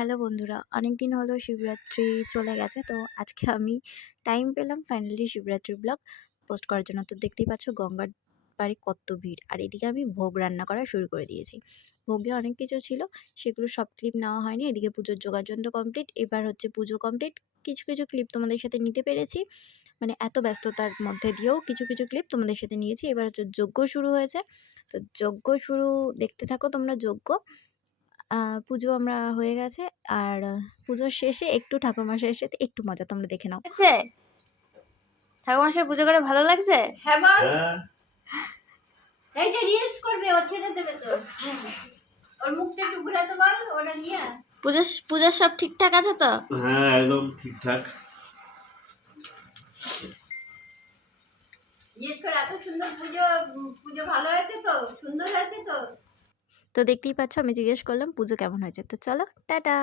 Hello বন্ধুরা, অনেকদিন হলো শিবরাত্রি চলে গেছে। তো আজকে আমি টাইম পেলাম ফাইনালি শিবরাত্রির ব্লগ পোস্ট করার জন্য। তো দেখতেই পাচ্ছ গঙ্গার পাড়ে কত ভিড়। আর এদিকে আমি ভোগ রান্না করা শুরু করে দিয়েছি। ভোগে অনেক কিছু ছিল, সেগুলো সব ক্লিপ নেওয়া হয়নি। এদিকে পুজোর যোগাযন্ত্র কমপ্লিট, এবার হচ্ছে পুজো কমপ্লিট। কিছু কিছু ক্লিপ তোমাদের সাথে নিতে পেরেছি, মানে এত ব্যস্ততার মধ্যে দিয়েও কিছু কিছু ক্লিপ তোমাদের সাথে নিয়েছি। এবার হচ্ছে যজ্ঞ শুরু হয়েছে, তো যজ্ঞ শুরু দেখতে থাকো তোমরা। যজ্ঞ পুজো আমরা হয়ে গেছে। আর পুজোর শেষে একটু ঠাকুরমশাইয়ের সাথে একটু মজা তোমরা দেখে নাও। লাগছে? ঠাকুরমশাই পুজো করে ভালো লাগছে? হ্যাঁ বল। হ্যাঁ এইটা রিলস করবে, ও ছেড়ে দেবে তো। ওর মুখটা একটু ঘুরাতে বল, ওটা নিয়ে। পূজার সব ঠিকঠাক আছে তো? হ্যাঁ একদম ঠিকঠাক। জিজ্ঞেস করে এত সুন্দর পুজো, পুজো ভালো হয়েছে তো, সুন্দর হয়েছে তো। তো দেখতেই পাচ্ছ আমি জিজ্ঞেস করলাম পুজো কেমন হয়েছে। তো চলো টাটা।